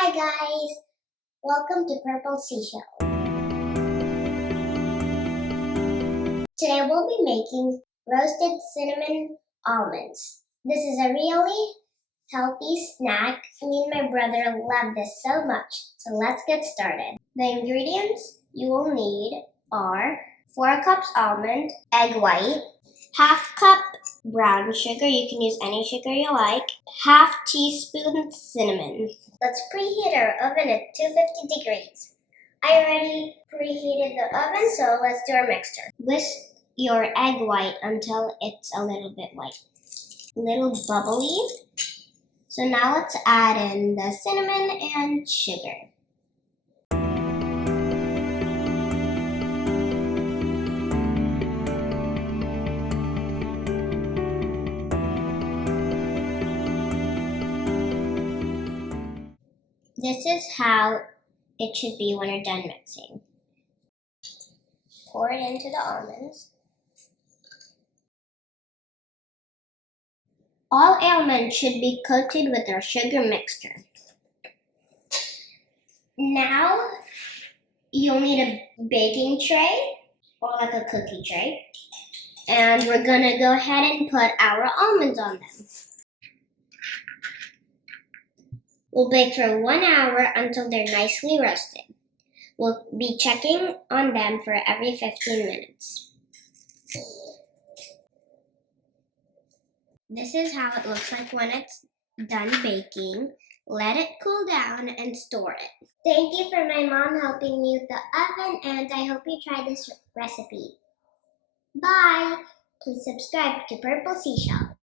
Hi guys, welcome to Purple Seashell. Today we'll be making roasted cinnamon almonds. This is a really healthy snack. Me and my brother love this so much, so let's get started. The ingredients you will need are 4 cups almond, egg white, half cup brown sugar, you can use any sugar you like, half teaspoon cinnamon. Let's preheat our oven at 250 degrees. I already preheated the oven, so let's do our mixture. Whisk your egg white until it's a little bit white, little bubbly. So now let's add in the cinnamon and sugar. This is how it should be when you're done mixing. Pour it into the almonds. All almonds should be coated with our sugar mixture. Now you'll need a baking tray or like a cookie tray. And we're gonna go ahead and put our almonds on them. We'll bake for 1 hour until they're nicely roasted. We'll be checking on them for every 15 minutes. This is how it looks like when it's done baking. Let it cool down and store it. Thank you for my mom helping me with the oven, and I hope you try this recipe. Bye! Please subscribe to Purple Seashell.